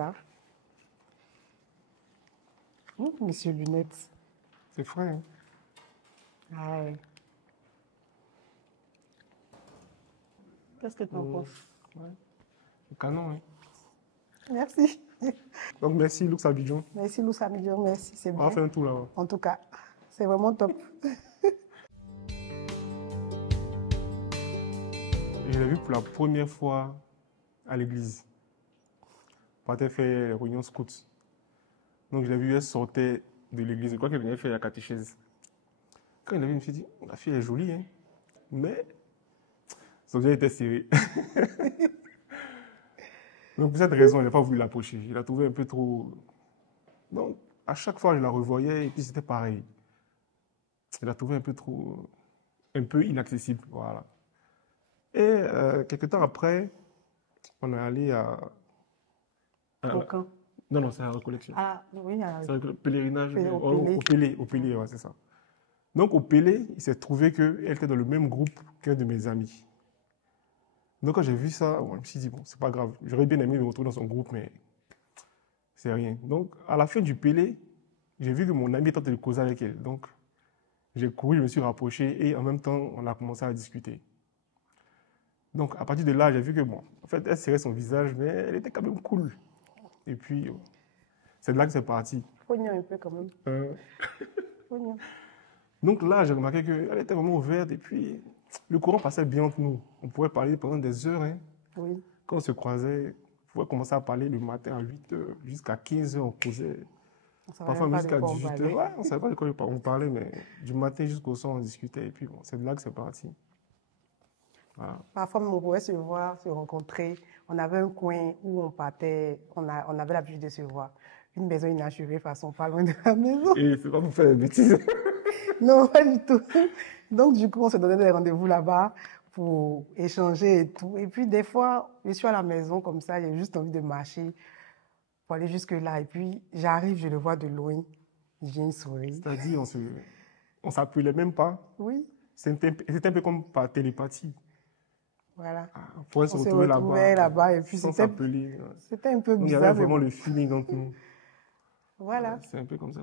ça. Monsieur Lunettes. C'est frais, hein? Ah ouais. Qu'est-ce que tu en penses? Ouais. C'est canon, hein? Merci. Donc, merci, Lux Abidjan. Merci, Lux Abidjan. Merci, c'est On bien. va faire un tour là-bas. En tout cas, c'est vraiment top. Je l'ai vu pour la première fois à l'église. On partait faire les réunions scouts. Donc, je l'ai vu, elle sortait de l'église. Je crois qu'elle venait faire la catéchèse. Quand il l'a vu, je me suis dit, la fille est jolie, hein? Mais son yeux était serré. Donc, pour cette raison, il n'a pas voulu l'approcher. Il a trouvé un peu trop. Donc, à chaque fois, je la revoyais et puis c'était pareil. Il a trouvé un peu trop. Un peu inaccessible. Voilà. Et quelques temps après, on est allé Au camp. Non, c'est à la recollection. Ah, oui, C'est le pèlerinage. Au Pélé, ouais, c'est ça. Donc, au Pélé, il s'est trouvé qu'elle était dans le même groupe qu'un de mes amis. Donc, quand j'ai vu ça, bon, je me suis dit, bon, c'est pas grave. J'aurais bien aimé me retrouver dans son groupe, mais c'est rien. Donc, à la fin du Pélé, j'ai vu que mon ami était en train de causer avec elle. Donc, j'ai couru, je me suis rapproché et en même temps, on a commencé à discuter. Donc, à partir de là, j'ai vu que, bon, en fait, elle serrait son visage, mais elle était quand même cool. Et puis, c'est de là que c'est parti. Pognon un peu quand même. Pognon. Donc là, j'ai remarqué qu'elle était vraiment ouverte et puis le courant passait bien entre nous. On pouvait parler pendant des heures. Hein. Oui. Quand on se croisait, on pouvait commencer à parler le matin à 8 h jusqu'à 15 h, on causait. Parfois même jusqu'à 18 h. Ouais, on ne savait pas de quoi on parlait, mais du matin jusqu'au soir, on discutait. Et puis bon, c'est de là que c'est parti. Voilà. Parfois, même, on pouvait se voir, se rencontrer. On avait un coin où on partait, on avait l'habitude de se voir. Une maison inachevée, façon pas loin de la maison. Et c'est pas pour faire des bêtises. Non, pas du tout. Donc, du coup, on se donnait des rendez-vous là-bas pour échanger et tout. Et puis, des fois, je suis à la maison comme ça, j'ai juste envie de marcher pour aller jusque-là. Et puis, j'arrive, je le vois de loin. Je viens sourire. C'est-à-dire, on s'appelait même pas. Oui. C'était un peu comme par télépathie. Voilà. On pourrait se retrouver là-bas et puis sans s'appeler. C'était un peu bizarre. Il y avait vraiment le feeling entre nous. Voilà. Ouais, c'est un peu comme ça.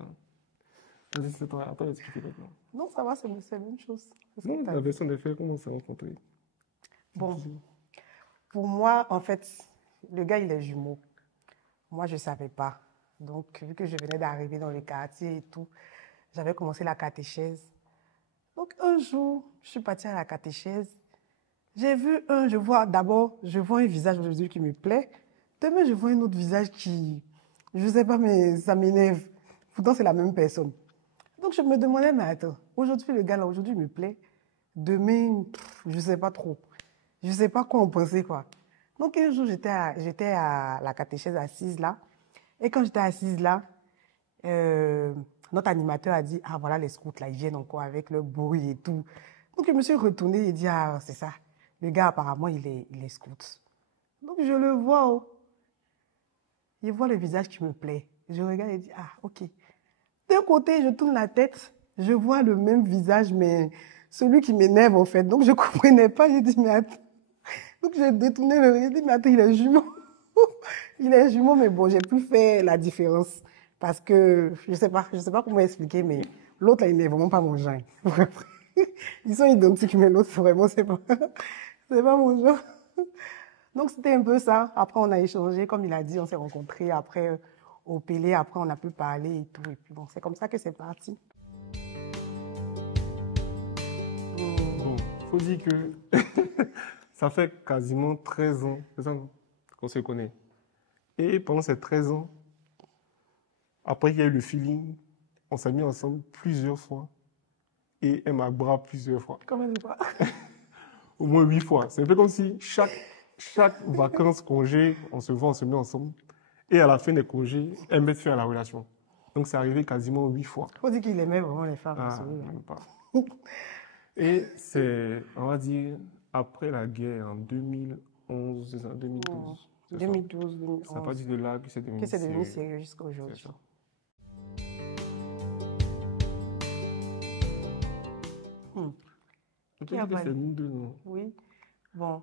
Vas-y, c'est toi, attends d'expliquer maintenant. Non, ça va, c'est la même chose. Non, la version des faits, comment on s'est rencontrés? Bon, pour moi, en fait, le gars, il est jumeau. Moi, je ne savais pas. Donc, vu que je venais d'arriver dans le quartier et tout, j'avais commencé la catéchèse. Donc, un jour, je suis partie à la catéchèse. Je vois un visage aujourd'hui qui me plaît. Demain, je vois un autre visage qui, je ne sais pas, mais ça m'énerve. Pourtant, c'est la même personne. Donc, je me demandais, mais attends, aujourd'hui, le gars là, aujourd'hui, il me plaît. Demain, je ne sais pas trop. Je ne sais pas quoi en penser, quoi. Donc, un jour, j'étais à la catéchèse assise là. Et quand j'étais assise là, notre animateur a dit, ah, voilà les scouts là, ils viennent encore avec le bruit et tout. Donc, je me suis retournée et dit, ah, c'est ça. Le gars, apparemment, il est scout. Donc, je le vois. Oh. Je vois le visage qui me plaît. Je regarde et dis, ah, ok. D'un côté, je tourne la tête, je vois le même visage, mais celui qui m'énerve, en fait. Donc, je ne comprenais pas. J'ai dit, mais attends. Donc, j'ai détourné le regard. J'ai dit, mais attends, il est jumeau. Il est jumeau, mais bon, j'ai pu faire la différence. Parce que, je sais pas comment expliquer, mais l'autre, là, il n'est vraiment pas mon genre. Ils sont identiques, mais l'autre, vraiment, c'est pas mon genre. Donc, c'était un peu ça. Après, on a échangé. Comme il a dit, on s'est rencontrés. Après, au Pélé, après, on a pu parler et tout. Et puis, bon, c'est comme ça que c'est parti. Bon, faut dire que ça fait quasiment 13 ans qu'on se connaît. Et pendant ces 13 ans, après qu'il y a eu le feeling, on s'est mis ensemble plusieurs fois. Et elle m'a bras plusieurs fois. Comment tu vois? Au moins 8 fois. C'est un peu comme si chaque vacances, congé, on se voit, on se met ensemble. Et à la fin des congés, elle met fin à la relation. Donc, c'est arrivé quasiment 8 fois. Il faut dire qu'il aimait vraiment les femmes. Ah, même pas. Et c'est, on va dire, après la guerre en 2011, 2012. 2012, 2011. Ça n'a pas dit de là que c'est devenu sérieux jusqu'à aujourd'hui. C'est nous deux, non? Oui. Bon,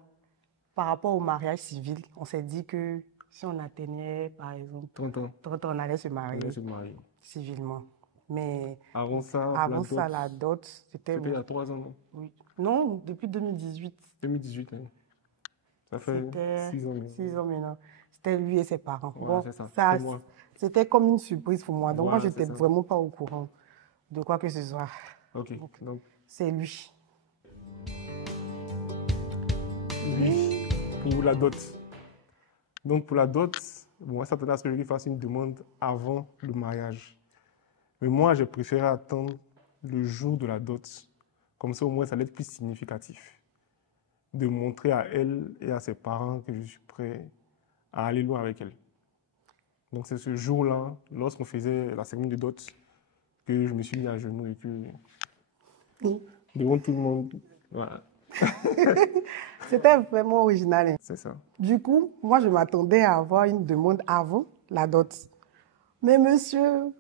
par rapport au mariage civil, on s'est dit que Si on atteignait, par exemple, 30 ans, 30 ans, on allait se on marier allait se marier. civilement. Mais Avant ça, avant ça, la dot, c'était... c'était il y a 3 ans, non? Oui. Non, depuis 2018. 2018, hein. Ça fait C'était 6 ans. 6 ans maintenant. C'était lui et ses parents. Voilà, Bon, c'est ça. ça, C'est moi. c'était comme une surprise pour moi. Donc, moi, Voilà, je n'étais c'est ça. vraiment pas au courant de quoi que ce soit. Ok, donc C'est lui. lui, pour la dot. Donc pour la dot, bon, moi, ça s'attendait à ce que je lui fasse une demande avant le mariage. Mais moi, j'ai préféré attendre le jour de la dot. Comme ça, au moins, ça allait être plus significatif. De montrer à elle et à ses parents que je suis prêt à aller loin avec elle. Donc c'est ce jour-là, lorsqu'on faisait la cérémonie de dot, que je me suis mis à genoux et que, devant tout le monde, voilà, C'était vraiment original, hein. c'est ça. Du coup, moi, je m'attendais à avoir une demande avant la dot. Mais monsieur,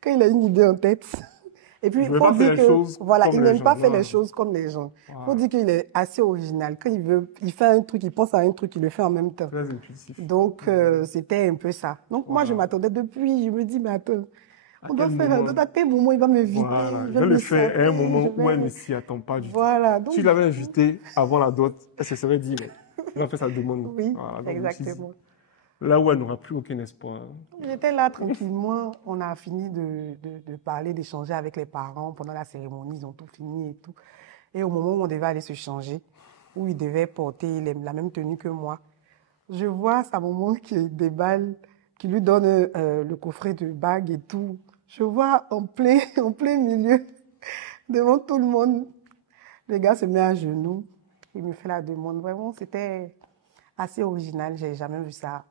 quand il a une idée en tête, et puis Il il veut faut pas faire dire les choses que, voilà, comme il les n'aime gens, pas faire les voilà. choses comme les gens. Il Voilà. faut dire qu'il est assez original. Quand il veut, il fait un truc, il pense à un truc, il le fait en même temps. Très impulsif. Donc, c'était un peu ça. Donc, moi, je Voilà. m'attendais depuis, je me dis, mais attends, on doit quel faire un moment? dot à tel moment, il va m'inviter, Voilà, je je vais le me fais à un saper, moment je où elle vais- ne s'y attend pas du tout. Voilà, donc, Si je l'avais invité avant la dot, elle se serait dit, mais il va faire sa demande. oui, Voilà, donc je me suis dit, exactement. là où elle n'aura plus aucun espoir. J'étais là tranquillement, on a fini de parler, d'échanger avec les parents pendant la cérémonie, ils ont tout fini et tout. Et au moment où on devait aller se changer, où il devait porter la même tenue que moi, je vois sa maman qui déballe, qui lui donne le coffret de bague et tout. Je vois en plein milieu, devant tout le monde, le gars se met à genoux, il me fait la demande. Vraiment, c'était assez original, j'ai jamais vu ça.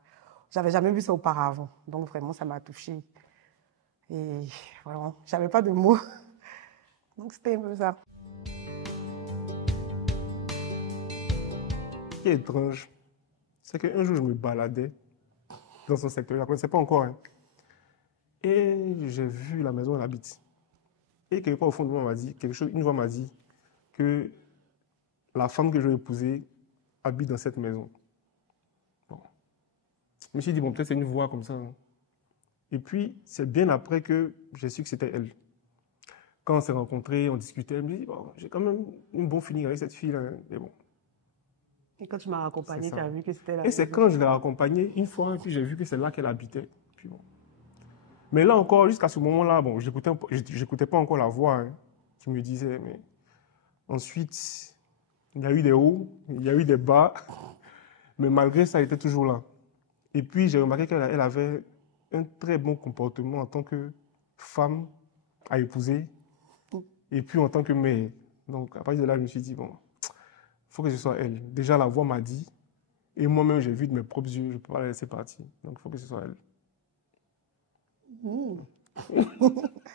J'avais jamais vu ça auparavant. Donc vraiment, ça m'a touchée. Et vraiment, j'avais pas de mots. Donc c'était un peu ça. Ce qui est étrange, c'est qu'un jour, je me baladais dans son secteur, je ne la connaissais pas encore, hein. Et j'ai vu la maison où elle habite. Et quelque part au fond de moi, on m'a dit, une voix m'a dit que la femme que je vais épouser habite dans cette maison. Bon. Je me suis dit, bon, peut-être c'est une voix comme ça, hein. Et puis, c'est bien après que j'ai su que c'était elle. Quand on s'est rencontrés, on discutait, elle me dit, bon, j'ai quand même une bonne feeling avec cette fille-là, hein. Mais bon, Et quand tu m'as accompagné, c'est tu ça. as vu que c'était la Et c'est maison. quand je l'ai accompagnée une fois, et puis j'ai vu que c'est là qu'elle habitait. Puis bon. Mais là encore, jusqu'à ce moment-là, bon, j'écoutais pas encore la voix, hein, qui me disait, mais ensuite, il y a eu des hauts, il y a eu des bas, mais malgré ça, elle était toujours là. Et puis, j'ai remarqué qu'elle avait un très bon comportement en tant que femme à épouser, et puis en tant que mère. Donc, à partir de là, je me suis dit, bon, il faut que ce soit elle. Déjà, la voix m'a dit, et moi-même, j'ai vu de mes propres yeux, je ne peux pas la laisser partir. Donc, il faut que ce soit elle. Il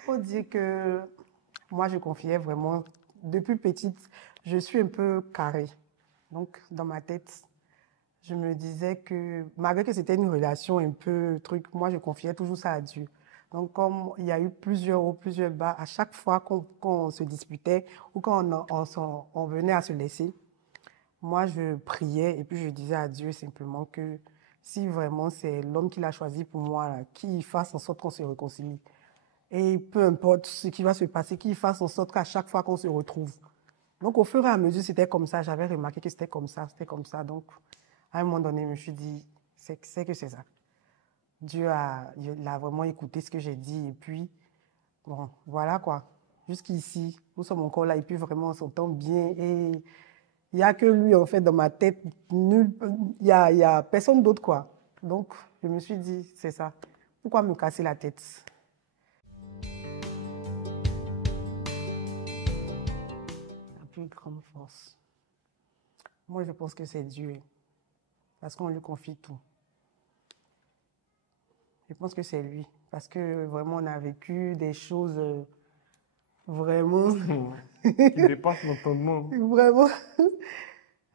faut dire que moi, je confiais vraiment. Depuis petite, je suis un peu carrée. Donc, dans ma tête, je me disais que malgré que c'était une relation un peu truc, moi, je confiais toujours ça à Dieu. Donc, comme il y a eu plusieurs hauts, plusieurs bas, à chaque fois qu'on se disputait ou quand on venait à se laisser, moi, je priais et puis je disais à Dieu simplement que si vraiment c'est l'homme qu'il a choisi pour moi, là, qu'il fasse en sorte qu'on se réconcilie. Et peu importe ce qui va se passer, qu'il fasse en sorte qu'à chaque fois qu'on se retrouve. Donc, au fur et à mesure, c'était comme ça. J'avais remarqué que c'était comme ça, c'était comme ça. Donc, à un moment donné, je me suis dit, c'est que c'est ça. Il a vraiment écouté ce que j'ai dit. Et puis, bon, voilà quoi. Jusqu'ici, nous sommes encore là. Et puis, vraiment, on s'entend bien. Et il n'y a que lui, en fait, dans ma tête. Il y a personne d'autre, quoi. Donc, je me suis dit, c'est ça. Pourquoi me casser la tête? La plus grande force. Moi, je pense que c'est Dieu. Parce qu'on lui confie tout. Je pense que c'est lui. Parce que vraiment, on a vécu des choses vraiment... Qui dépasse l'entendement. Vraiment.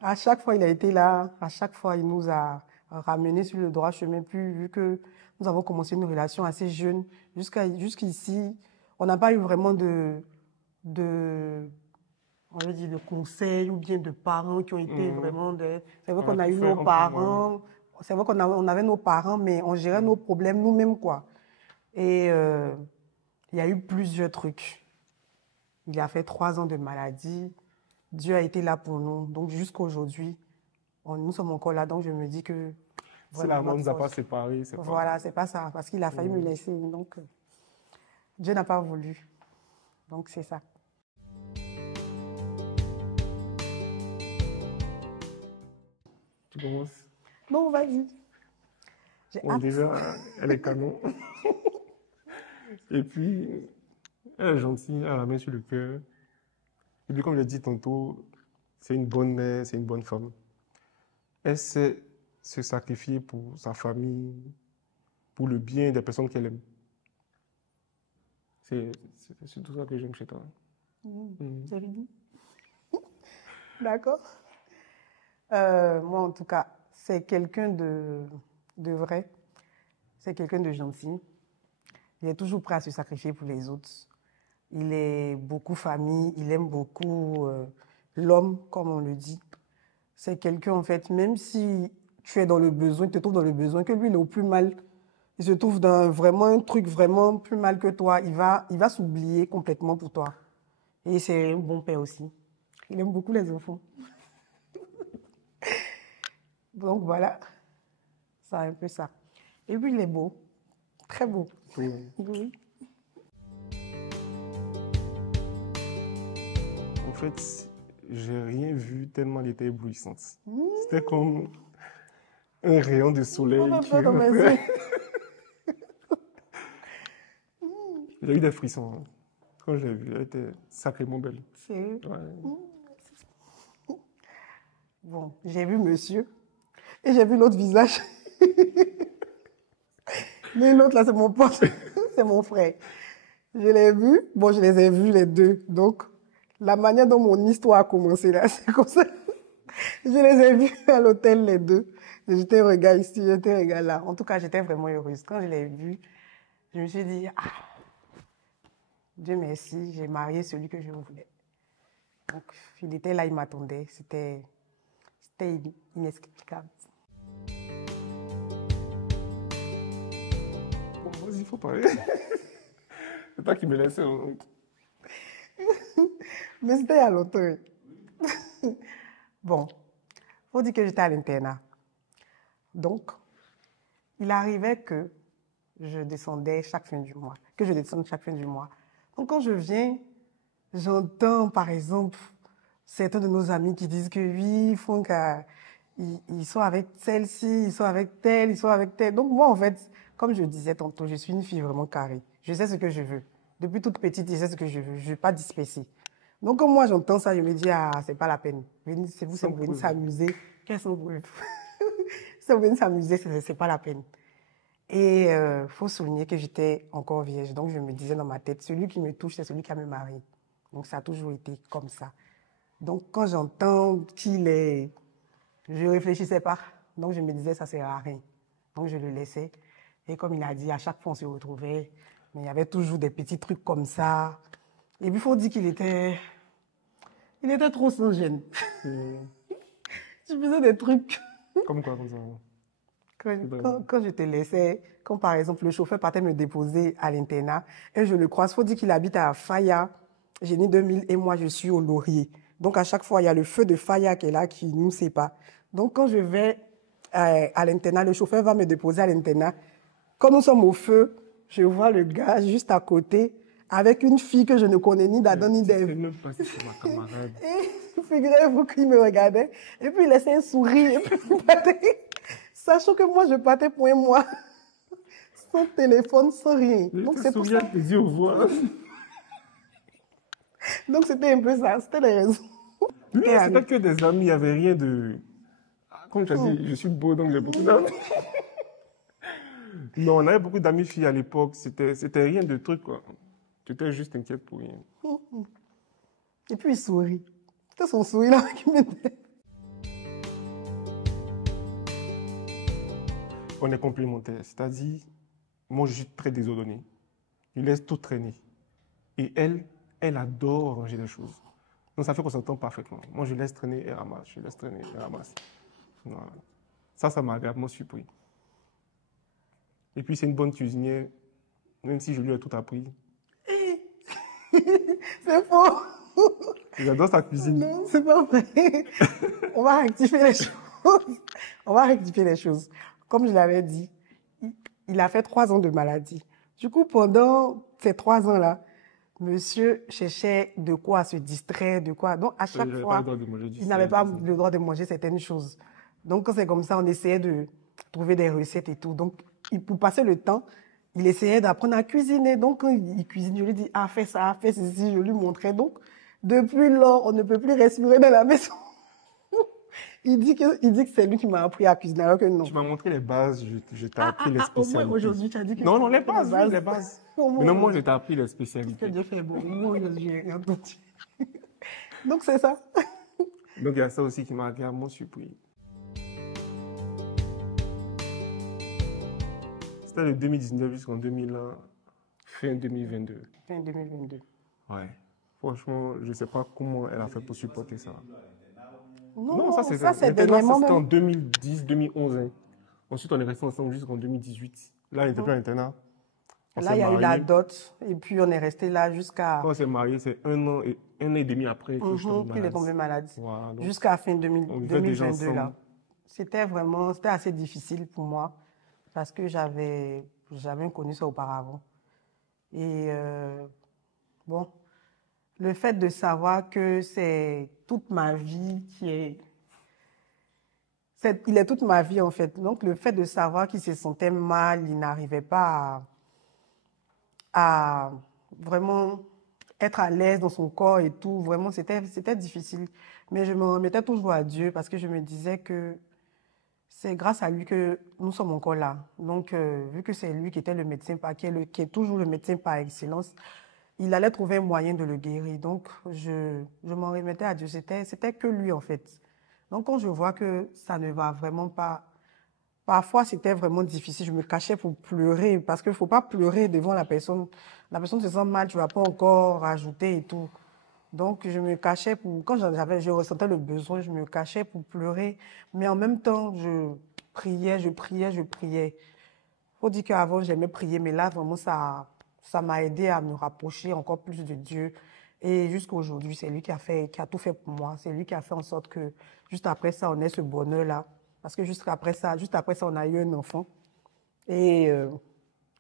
À chaque fois, il a été là. À chaque fois, il nous a ramenés sur le droit chemin. Puis, vu que nous avons commencé une relation assez jeune, jusqu'ici, on n'a pas eu vraiment on va dire, de conseils ou bien de parents qui ont été vraiment des... C'est vrai On a qu'on a tout eu fait nos en commun. parents, c'est vrai on avait nos parents, mais on gérait nos problèmes nous-mêmes, quoi. Et il y a eu plusieurs trucs. Il a fait 3 ans de maladie. Dieu a été là pour nous. Donc, jusqu'à aujourd'hui, nous sommes encore là. Donc, je me dis que Si la mort notre ne nous a pas force- séparés, c'est pas... Voilà, c'est pas ça. Parce qu'il a failli me laisser. Donc, Dieu n'a pas voulu. Donc, c'est ça. Tu commences? Non, vas-y. J'ai Bon, hâte. déjà, elle est canon. Et puis, elle est gentille, elle a la main sur le cœur. Et puis, comme je l'ai dit tantôt, c'est une bonne mère, c'est une bonne femme. Elle sait se sacrifier pour sa famille, pour le bien des personnes qu'elle aime. C'est tout ça que j'aime chez toi. J'ai dit. D'accord. Moi, en tout cas, c'est quelqu'un de vrai. C'est quelqu'un de gentil. Il est toujours prêt à se sacrifier pour les autres. Il est beaucoup famille. Il aime beaucoup l'homme, comme on le dit. C'est quelqu'un, en fait, même si tu es dans le besoin, tu te trouves dans le besoin, que lui, il est au plus mal. Il se trouve dans vraiment un truc vraiment plus mal que toi. Il va s'oublier complètement pour toi. Et c'est un bon père aussi. Il aime beaucoup les enfants. Donc voilà, c'est un peu ça. Et puis il est beau, très beau. Oui. Oui. En fait, j'ai rien vu tellement elle était éblouissante. C'était comme un rayon de soleil On qui va dans mes rentrait. yeux. J'ai eu des frissons, hein. Quand je l'ai vue, elle était sacrément belle. C'est... Ouais. Bon, j'ai vu monsieur et j'ai vu l'autre visage. Mais l'autre là, c'est mon pote, c'est mon frère. Je l'ai vu, bon, je les ai vus les deux. Donc, la manière dont mon histoire a commencé là, c'est comme ça. Je les ai vus à l'hôtel les deux. J'étais un regard ici, j'étais un regard là. En tout cas, j'étais vraiment heureuse. Quand je l'ai vu, je me suis dit, ah, Dieu merci, j'ai marié celui que je voulais. Donc, il était là, il m'attendait. C'était inexplicable. Bon, vas-y, il faut parler. C'est toi qui me laissais. Hein. Mais c'était il y a longtemps. Bon, faut dire que j'étais à l'internat. Donc, il arrivait que je descendais chaque fin du mois, que je descende chaque fin du mois. Donc, quand je viens, j'entends, par exemple, certains de nos amis qui disent que oui, ils sont avec celle-ci, ils sont avec telle, ils sont avec telle. Donc, moi, en fait, comme je disais tantôt, je suis une fille vraiment carrée. Je sais ce que je veux. Depuis toute petite, je sais ce que je veux. Je ne vais pas disperser. Donc, quand moi, j'entends ça, je me dis, ah, c'est pas la peine. C'est vous, vous venez s'amuser. Quelles sont vos... Si vous venez s'amuser, c'est pas la peine. Et faut souligner que j'étais encore vierge. Donc, je me disais dans ma tête, celui qui me touche, c'est celui qui a me marié. Donc, ça a toujours été comme ça. Donc, quand j'entends qu'il est... Je réfléchissais pas. Donc, je me disais, ça sert à rien. Donc, je le laissais. Et comme il a dit, à chaque fois, on se retrouvait. Mais il y avait toujours des petits trucs comme ça. Et puis, il faut dire qu'il était... Il était trop sans gêne. Je faisais des trucs... Comme quoi, comme ça? Quand je te laissais, quand par exemple le chauffeur partait me déposer à l'internat, et je le croise, il faut dire qu'il habite à Faya, Génie 2000, et moi je suis au Laurier. Donc à chaque fois, il y a le feu de Faya qui est là, qui nous sépare. Donc quand je vais à l'internat, le chauffeur va me déposer à l'internat. Quand nous sommes au feu, je vois le gars juste à côté, avec une fille que je ne connais ni d'Adam ni d'Ève. C'est même pas si c'est ma camarade. Et figurez-vous qu'il me regardait, et puis il laissait un sourire, et puis il partait. Sachant que moi, je partais pour un mois, sans téléphone, sans rien. Donc, c'est pour ça. Tes yeux au voix. Donc, c'était un peu ça. C'était les raisons. C'était que des amis, il n'y avait rien de... Comme tu as dit, je suis beau, donc j'ai beaucoup d'amis. Non, on avait beaucoup d'amis filles à l'époque. C'était rien de truc, quoi. Tu étais juste inquiète pour rien. Et puis, il sourit. C'était son sourire là qui m'aidait. On est complémentaires. C'est-à-dire, moi, je suis très désordonné. Je laisse tout traîner. Et elle adore ranger les choses. Donc, ça fait qu'on s'entend parfaitement. Moi, je laisse traîner et ramasse. Je laisse traîner et ramasse. Voilà. Ça m'a agréablement surpris. Et puis, c'est une bonne cuisinière, même si je lui ai tout appris. C'est faux. J'adore sa cuisine. Non, c'est pas vrai. On va rectifier les choses. On va rectifier les choses. Comme je l'avais dit, il a fait 3 ans de maladie. Du coup, pendant ces 3 ans-là, monsieur cherchait de quoi se distraire, de quoi. Donc, à chaque fois, il n'avait pas le droit de manger certaines choses. Donc, quand c'est comme ça, on essayait de trouver des recettes et tout. Donc, pour passer le temps, il essayait d'apprendre à cuisiner. Donc, quand il cuisine, je lui dis, ah, fais ça, fais ceci, je lui montrais. Donc, depuis lors, on ne peut plus respirer dans la maison. Il dit que c'est lui qui m'a appris à cuisiner, alors que non. Tu m'as montré les bases, je t'ai appris les spécialités. Au moins aujourd'hui, tu as dit que... Non, les bases, oui, les bases. Maintenant, moi, je t'ai appris les spécialités. Dieu fait bon. Moi, aujourd'hui, j'ai rien entendu. Donc, c'est ça. Donc, il y a ça aussi qui m'a agréablement surpris. C'était de 2019 jusqu'en 2001, fin 2022. Fin 2022. Ouais. Franchement, je ne sais pas comment elle a fait pour supporter ça. Non, ça c'est dernièrement. C'était en 2010, 2011. Hein. Ensuite, on est resté ensemble jusqu'en 2018. Là, il n'était plus à l'internat. Là, il y a eu la dot. Et puis, on est resté là jusqu'à... Quand on s'est marié, c'est un an et demi après que je tombe malade. Qu'il est tombé malade. Voilà, jusqu'à fin 2022, là. C'était assez difficile pour moi parce que j'avais jamais connu ça auparavant. Et bon, le fait de savoir que c'est toute ma vie il est toute ma vie, en fait. Donc, le fait de savoir qu'il se sentait mal, il n'arrivait pas à vraiment être à l'aise dans son corps et tout, vraiment, c'était difficile. Mais je me remettais toujours à Dieu parce que je me disais que c'est grâce à lui que nous sommes encore là. Donc, vu que c'est lui qui était le médecin, qui est toujours le médecin par excellence, il allait trouver un moyen de le guérir. Donc, je m'en remettais à Dieu. C'était que lui, en fait. Donc, quand je vois que ça ne va vraiment pas, parfois, c'était vraiment difficile. Je me cachais pour pleurer parce qu'il ne faut pas pleurer devant la personne. La personne se sent mal, tu ne vas pas encore rajouter et tout. Donc, je me cachais quand je ressentais le besoin, je me cachais pour pleurer. Mais en même temps, je priais. Il faut dire qu'avant, j'aimais prier, mais là, vraiment, ça m'a aidé à me rapprocher encore plus de Dieu. Et jusqu'à aujourd'hui, c'est lui qui a tout fait pour moi. C'est lui qui a fait en sorte que, juste après ça, on ait ce bonheur-là. Parce que juste après ça, on a eu un enfant. Et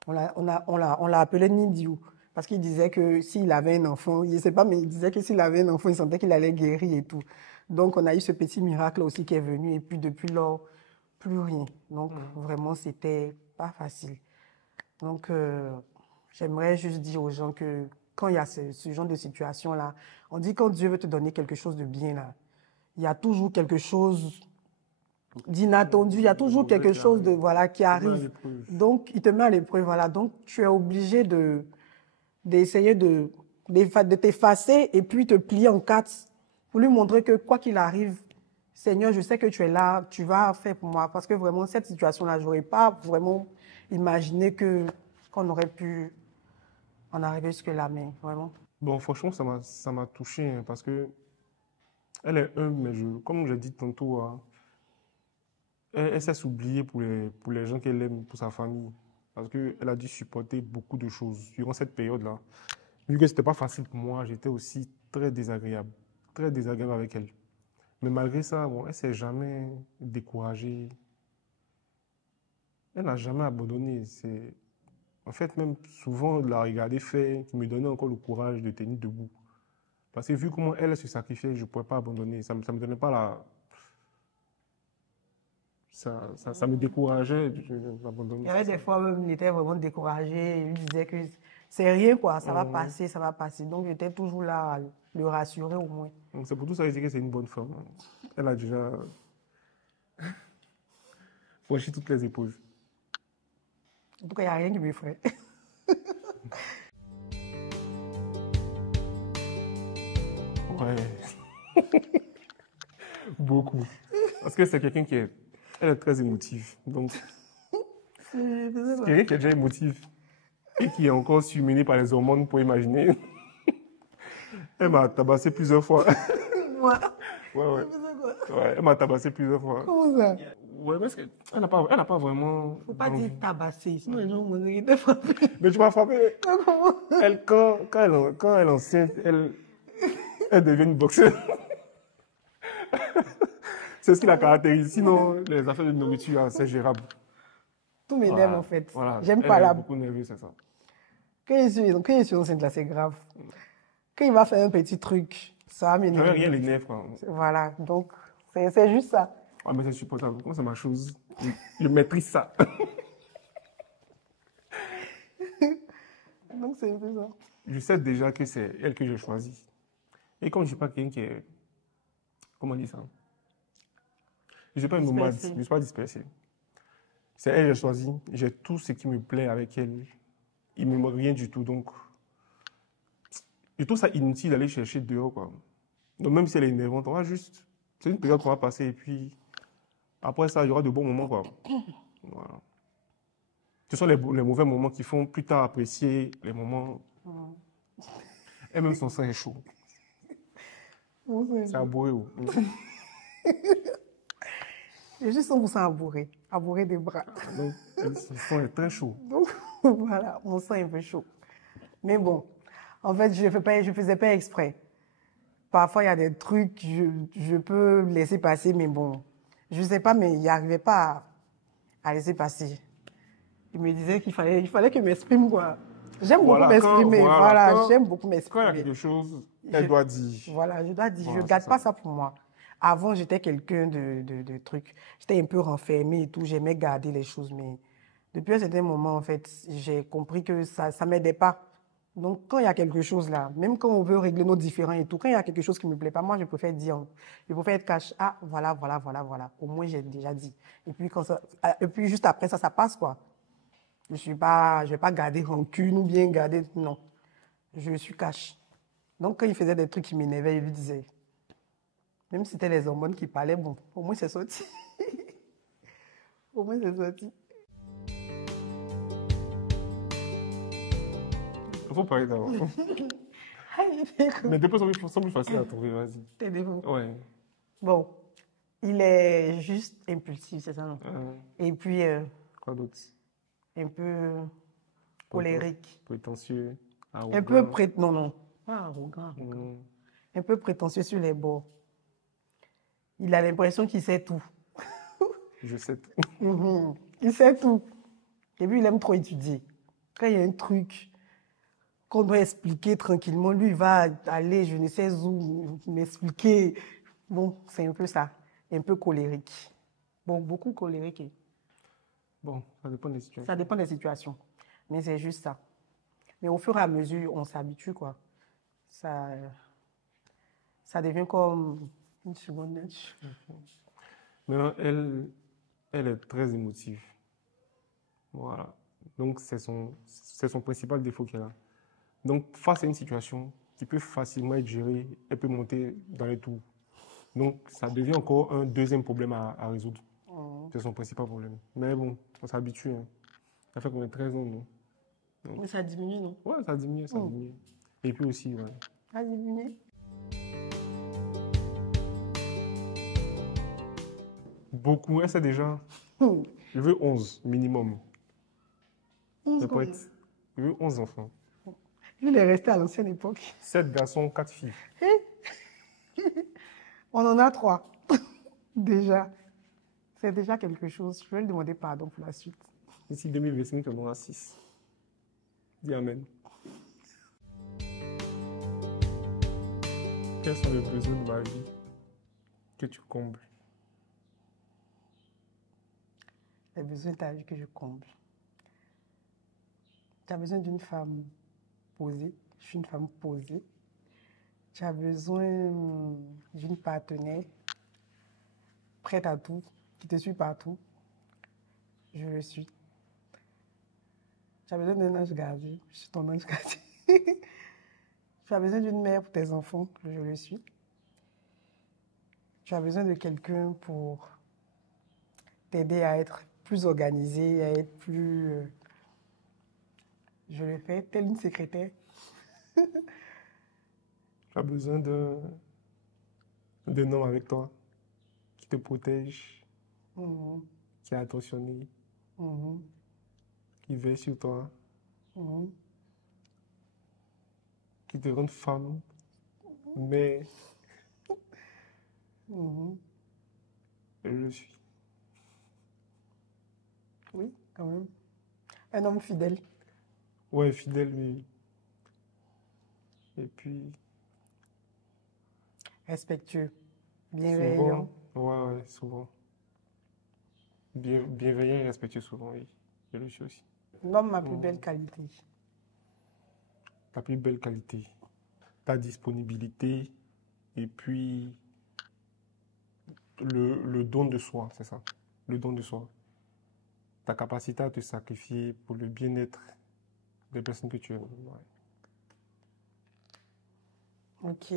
on l'a appelé Nidiou. Parce qu'il disait que s'il avait un enfant, je ne sais pas, mais il disait que s'il avait un enfant, il sentait qu'il allait guérir et tout. Donc, on a eu ce petit miracle aussi qui est venu. Et puis, depuis lors, plus rien. Donc, vraiment, c'était pas facile. Donc, j'aimerais juste dire aux gens que quand il y a ce genre de situation-là, on dit quand Dieu veut te donner quelque chose de bien, là, il y a toujours quelque chose d'inattendu, il y a toujours quelque chose qui arrive. Donc, il te met à l'épreuve, voilà. Donc, tu es obligé d'essayer de t'effacer et puis te plier en 4 pour lui montrer que quoi qu'il arrive, Seigneur, je sais que tu es là, tu vas faire pour moi. Parce que vraiment, cette situation-là, je n'aurais pas vraiment imaginé qu'on aurait pu en arriver jusque-là, mais vraiment. Bon, franchement, ça m'a touché hein, parce que elle est humble, mais comme je l'ai dit tantôt, hein, elle sait s'oublier pour les gens qu'elle aime, pour sa famille. Parce qu'elle a dû supporter beaucoup de choses durant cette période-là. Vu que ce n'était pas facile pour moi, j'étais aussi très désagréable avec elle. Mais malgré ça, bon, elle ne s'est jamais découragée. Elle n'a jamais abandonné. En fait, même souvent, de la regarder faire, qui me donnait encore le courage de tenir debout. Parce que vu comment elle se sacrifiait, je ne pouvais pas abandonner. Ça ne me donnait pas la... Ça me décourageait d'abandonner. Il y avait des fois même, il était vraiment découragé. Il disait que c'est rien, quoi. Ça va passer, ça va passer. Donc, j'étais toujours là à le rassurer au moins. C'est pour tout ça que je dis que c'est une bonne femme. Elle a déjà franchi toutes les épreuves. En tout cas, il n'y a rien qui m'effraie. Ouais. Beaucoup. Parce que c'est quelqu'un elle est très émotive. Donc, c'est quelqu'un qui est déjà émotif et qui est encore surmené par les hormones pour imaginer. Elle m'a tabassé plusieurs fois. Moi. Ouais. Elle m'a tabassé plusieurs fois. Comment ça? Ouais, parce qu'elle n'a pas, elle n'a pas vraiment. Faut pas envie. dire tabasser, sinon les gens vont me de frapper. Mais tu m'as frappé. Elle, quand elle est enceinte, elle devient une boxeuse. C'est ce qui la caractérise. Sinon, les affaires de nourriture, c'est gérable. Tout m'énerve Voilà, en fait. voilà. J'aime Elle pas est la. beaucoup nerveuse, c'est ça. Quand je suis enceinte là, c'est grave. Quand il va faire un petit truc, ça va J'avais m'énerver. rien l'énerve, quoi. Voilà, donc c'est juste ça. Ah, mais c'est supportable. Comment c'est ma chose? Je maîtrise ça. Donc c'est un peu ça. Je sais déjà que c'est elle que j'ai choisie. Et comme je ne suis pas quelqu'un qui est. Comment on dit ça? Je ne suis pas une nomade. Dispersé. Je ne suis pas dispersé. C'est elle que j'ai choisie. J'ai tout ce qui me plaît avec elle. Il ne me manque rien du tout. Donc, je trouve ça inutile d'aller chercher dehors, quoi. Donc, même si elle est énervante, on va juste. C'est une période qu'on va passer et puis. Après ça, il y aura de bons moments, quoi. Voilà. Ce sont les mauvais moments qui font plus tard apprécier les moments. Et même son sang est chaud. C'est abouré. Oh. J'ai juste 100% abouré des bras. Donc, son sang est très chaud. Donc voilà, mon sang est un peu chaud. Mais bon, en fait, je faisais pas exprès. Parfois, il y a des trucs, je peux laisser passer, mais bon, je sais pas, mais il n'y arrivait pas à laisser passer. Il me disait qu'il fallait que je m'exprime, quoi. J'aime beaucoup m'exprimer, voilà, j'aime beaucoup Quand il y a m'exprimer. quelque chose, elle doit dire. Voilà, je dois dire, Voilà, je garde c'est pas ça. ça pour moi. Avant, j'étais quelqu'un de truc. J'étais un peu renfermée et tout, j'aimais garder les choses, mais depuis un certain moment, en fait, j'ai compris que ça m'aidait pas. Donc, quand il y a quelque chose là, même quand on veut régler nos différends et tout, quand il y a quelque chose qui me plaît pas, moi, je préfère dire, je préfère être cash. Ah, voilà. Au moins, j'ai déjà dit. Et puis, et puis juste après ça, ça passe, quoi. Je vais pas garder rancune ou bien garder, non. Je suis cash. Donc, quand il faisait des trucs qui m'énervaient, je lui disais, même si c'était les hormones qui parlaient, bon, au moins c'est sorti. Au moins c'est sorti. Il faut parler d'abord. Mais des fois, c'est plus facile à trouver, vas-y. T'es défaut. Ouais. Bon, il est juste impulsif, c'est ça, non? Et puis, Quoi d'autre? un peu colérique. Prétentieux. Un peu non, non. Pas arrogant. Un peu prétentieux sur les bords. Il a l'impression qu'il sait tout. Je sais tout. Il sait tout. Et puis, il aime trop étudier. Quand il y a un truc qu'on doit expliquer tranquillement, lui, il va aller, je ne sais où, m'expliquer. Bon, c'est un peu ça. Un peu colérique. Bon, beaucoup colérique. Bon, ça dépend des situations. Ça dépend des situations. Mais c'est juste ça. Mais au fur et à mesure, on s'habitue, quoi. Ça devient comme une seconde nature. Maintenant, elle est très émotive. Voilà. Donc, c'est son principal défaut qu'elle a. Donc, face à une situation qui peut facilement être gérée, elle peut monter dans les tours. Donc, ça devient encore un deuxième problème à résoudre. C'est son principal problème. Mais bon, on s'habitue. Hein. Ça fait qu'on est 13 ans, non? Donc, mais ça diminue, non? ouais, ça diminue, ça diminue. Et puis aussi, ouais. Ça diminue. Beaucoup, elle sait déjà. Je veux 11 minimum. 11 Ça peut être. Je veux 11 enfants. Il est resté à l'ancienne époque. 7 garçons, 4 filles. On en a 3. Déjà. C'est déjà quelque chose. Je vais lui demander pardon pour la suite. Ici, 2025, on en aura 6. Dis Amen. Quels sont les besoins de ma vie que tu combles? Les besoins de ta vie que je comble. Tu as besoin d'une femme posée. Je suis une femme posée. Tu as besoin d'une partenaire prête à tout, qui te suit partout. Je le suis. Tu as besoin d'un ange gardien. Je suis ton ange gardien. Tu as besoin d'une mère pour tes enfants. Je le suis. Tu as besoin de quelqu'un pour t'aider à être plus organisé, à être plus... je le fais, telle une secrétaire. Tu as besoin d'un homme avec toi qui te protège, Mhm. qui est attentionné, Mhm. qui veille sur toi, Mhm. qui te rend femme, mais Mhm. je le suis. Oui, quand même. Un homme fidèle. Ouais, fidèle, oui. Et puis, Respectueux. souvent, Bienveillant. ouais, souvent. Bienveillant et respectueux, souvent, oui. Je le suis aussi. Nomme ma plus belle Mm. qualité. Ta plus belle qualité, ta disponibilité et puis le don de soi, c'est ça. Le don de soi. Ta capacité à te sacrifier pour le bien-être des personnes que tu aimes. Ouais. Ok.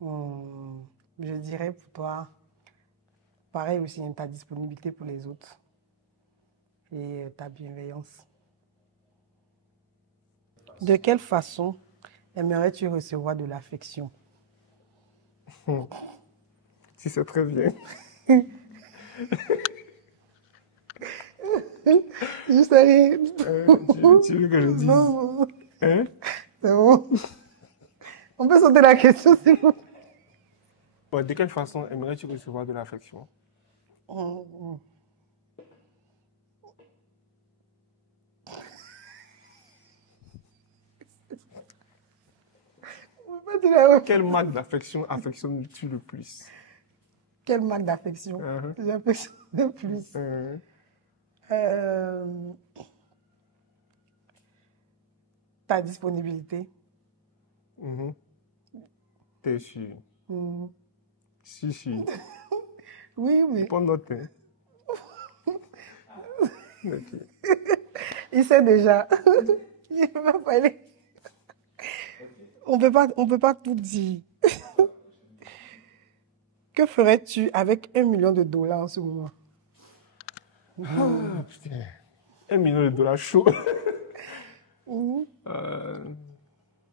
Hmm, je dirais pour toi, pareil aussi, hein, ta disponibilité pour les autres et ta bienveillance. De quelle façon aimerais-tu recevoir de l'affection? Si c'est très bien. Je sais rien. Tu veux que je dise? Non, Hein? c'est bon. On peut sauter la question, s'il vous plaît. Ouais, de quelle façon aimerais-tu recevoir de l'affection? Hmm. On peut pas dire la même. Quelle marque d'affection affectionnes-tu le plus? Quelle marque d'affection Uh-huh. j'affectionne le plus? Euh, Ta disponibilité. Mhm. T'es sûr? Hmm. Si. Oui, Je oui. prends note. Hein. Ok. Il sait déjà. Il va falloir. On peut pas tout dire. Que ferais-tu avec 1 million de dollars en ce moment? Ah, putain. 1 million de dollars chaud. Mhm.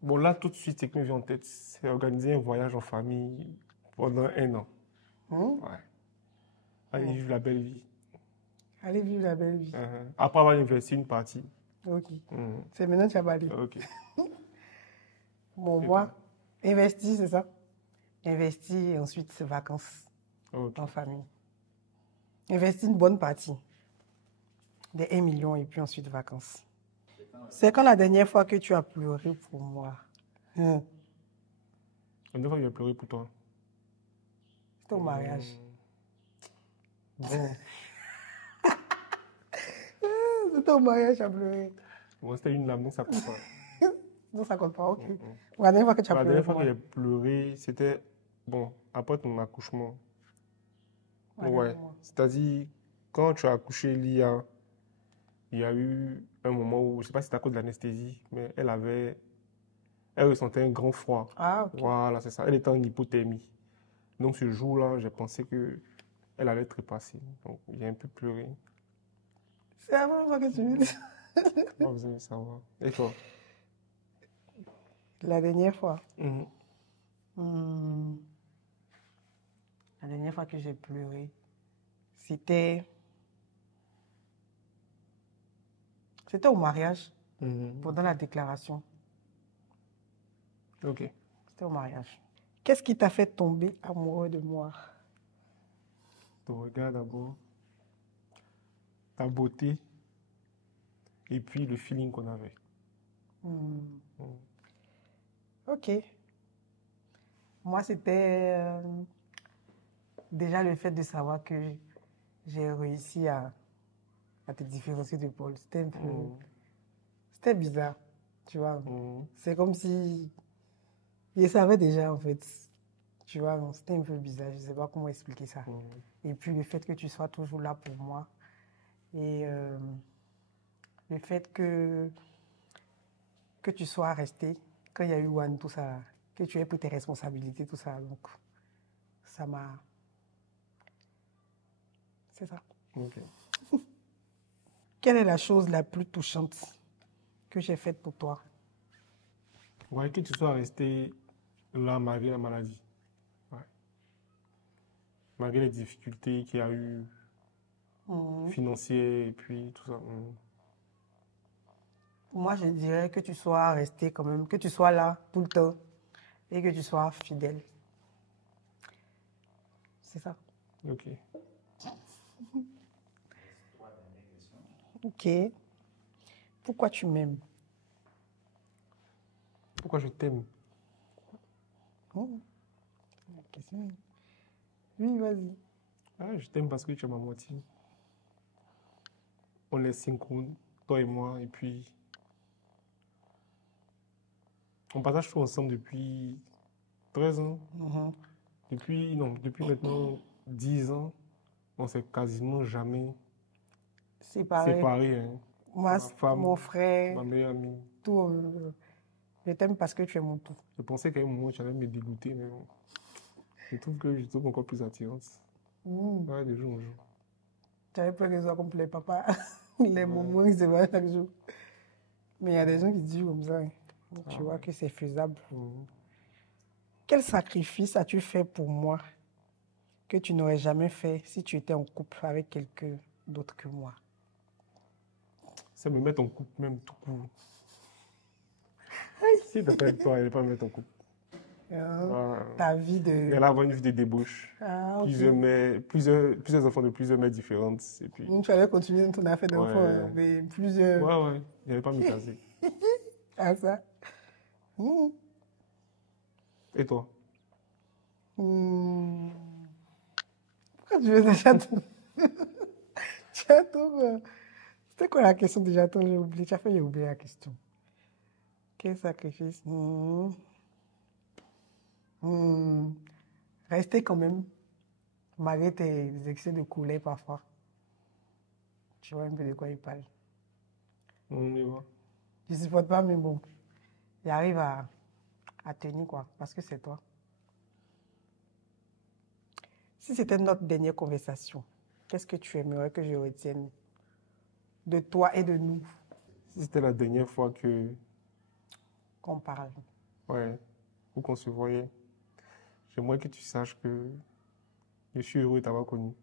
Bon, là, tout de suite, ce qui me vient en tête, c'est organiser un voyage en famille pendant 1 an. Mhm. Ouais. Aller vivre la belle vie. Allez vivre la belle vie. Après avoir investi une partie. Ok. Mhm. C'est maintenant que tu as parlé. Ok. Bon, Et moi, toi? investir, c'est ça? Investir et ensuite vacances Ok. en famille. Investir une bonne partie des 1 million et puis ensuite vacances. C'est quand la dernière fois que tu as pleuré pour moi? Hein? La dernière fois que j'ai pleuré pour toi. C'était au mariage. Bon, C'était au mariage, tu as pleuré. bon, c'était une lame, donc ça compte pas. Non, ça compte pas, ok. Mhm. La dernière fois que tu as La pleuré dernière pour fois que moi? j'ai pleuré, c'était, bon, après ton accouchement. Regarde Ouais. pour moi. C'est-à-dire, quand tu as accouché Lia, il y a eu un moment où, je sais pas si c'était à cause de l'anesthésie, mais elle ressentait un grand froid. Ah, ok. Voilà, c'est ça. Elle était en hypothermie. Donc ce jour-là, j'ai pensé que elle allait trépasser. Donc j'ai un peu pleuré. C'est la première fois que tu me dis. Pas besoin de savoir. Et toi? La dernière fois. Mhm. Hmm, La dernière fois que j'ai pleuré, c'était c'était au mariage, Mhm. pendant la déclaration. Ok. C'était au mariage. Qu'est-ce qui t'a fait tomber amoureux de moi? Ton regard d'abord, ta beauté, et puis le feeling qu'on avait. Hmm, Mhm. Ok. Moi, c'était déjà le fait de savoir que j'ai réussi à te différencier de Paul. C'était un peu... Mhm. C'était bizarre, tu vois. Mhm. C'est comme si... Je savais déjà, en fait. Tu vois, donc c'était un peu bizarre. Je ne sais pas comment expliquer ça. Mhm. Et puis le fait que tu sois toujours là pour moi. Et le fait que tu sois resté quand il y a eu One, tout ça, que tu aies pris tes responsabilités, tout ça. Donc, ça m'a... C'est ça. Ok. Quelle est la chose la plus touchante que j'ai faite pour toi? Ouais, que tu sois resté là malgré la maladie. Ouais. malgré les difficultés qu'il y a eu Mhm. financières et puis tout ça. Moi, je dirais que tu sois resté quand même, que tu sois là tout le temps et que tu sois fidèle. C'est ça. Ok. Ok. Pourquoi tu m'aimes? Pourquoi je t'aime? Oh, la question. Oui, vas-y. Ah, je t'aime parce que tu es ma moitié. On est synchrone, toi et moi, et puis on partage tout ensemble depuis 13 ans. Mhm. Depuis maintenant 10 ans, on s'est quasiment jamais C'est pareil. séparés, hein. Moi, Ma femme, mon frère, ma meilleure amie. tout. Je t'aime parce que tu es mon tout. Je pensais qu'à un moment, tu allais me dégoûter, mais bon, je trouve encore plus attirante. Mm. Ouais, de jour en jour. Tu avais peur que ce soit comme pour les papas. Les Ouais. moments, ils se voient chaque jour. Mais il y a des gens qui disent comme ça, hein. Donc, Ah tu vois ouais. que c'est faisable. Mhm. Quel sacrifice as-tu fait pour moi que tu n'aurais jamais fait si tu étais en couple avec quelqu'un d'autre que moi? Ça me met en couple même tout court. Si t'es pas avec toi, elle n'est pas me mettre en couple. Ah. Ta vie de... Elle a avoir une vie de débauche. Ah, ok. Plusieurs enfants de plusieurs mères différentes. Et puis, Donc, tu avais continué ton affaire d'enfant, ouais, mais plusieurs... ouais, je n'allais pas me caser. Ah, ça. Mm. Et toi? Hmm. Pourquoi tu veux déjà tout? Tu as tout... C'était quoi la question déjà? Attends, j'ai oublié. Tu as fait, j'ai oublié la question. Quel sacrifice? Rester quand même, malgré tes excès de colère parfois. Tu vois un peu de quoi il parle. On y va. Je ne supporte pas, mais bon, j'arrive à tenir quoi, parce que c'est toi. Si c'était notre dernière conversation, qu'est-ce que tu aimerais que je retienne de toi et de nous Si c'était la dernière fois qu'on parle? ouais, ou qu'on se voyait, j'aimerais que tu saches que je suis heureux de t'avoir connu.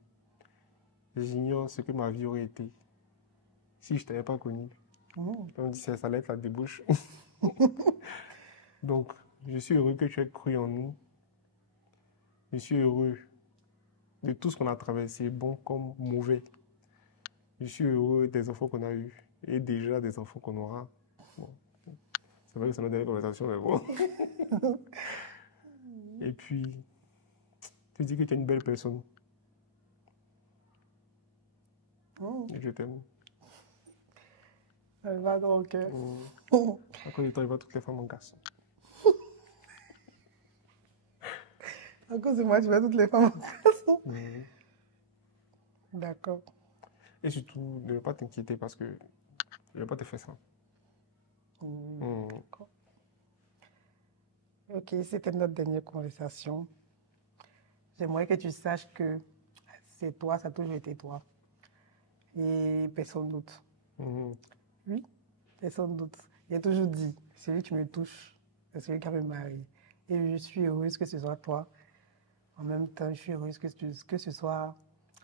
J'ignore ce que ma vie aurait été si je ne t'avais pas connu. On dit que ça allait être la débauche. Donc, je suis heureux que tu aies cru en nous. Je suis heureux de tout ce qu'on a traversé, bon comme mauvais. Je suis heureux des enfants qu'on a eus et déjà des enfants qu'on aura. Bon, c'est vrai que c'est notre dernière conversation, mais bon. Et puis, tu dis que tu es une belle personne. Et je t'aime. Elle va dans le cœur. À cause de toi, il va toutes les femmes en casse. À cause de moi, tu vois toutes les femmes. D'accord. Et surtout, ne pas t'inquiéter parce que je ne vais pas te faire ça. D'accord. Ok, c'était notre dernière conversation. J'aimerais que tu saches que c'est toi, ça a toujours été toi. Et personne d'autre. Oui, personne d'autre. J'ai toujours dit, celui qui me touche, c'est celui qui va me marier. Et je suis heureuse que ce soit toi. En même temps, je suis heureuse que ce soit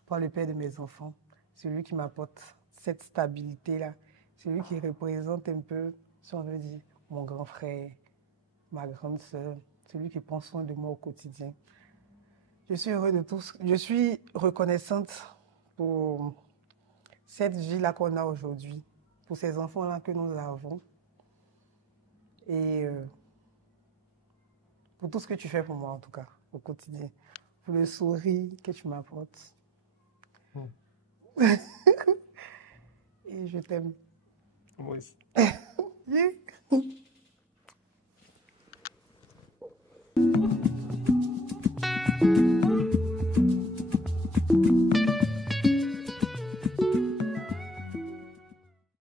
toi le père de mes enfants. Celui qui m'apporte cette stabilité-là. Celui qui représente un peu, si on veut dire, mon grand frère, ma grande sœur. Celui qui prend soin de moi au quotidien. Je suis heureuse de tout. Je suis reconnaissante pour cette vie-là qu'on a aujourd'hui, pour ces enfants-là que nous avons et pour tout ce que tu fais pour moi, en tout cas, au quotidien. Pour le sourire que tu m'apportes. Et je t'aime. Moi aussi. Yeah.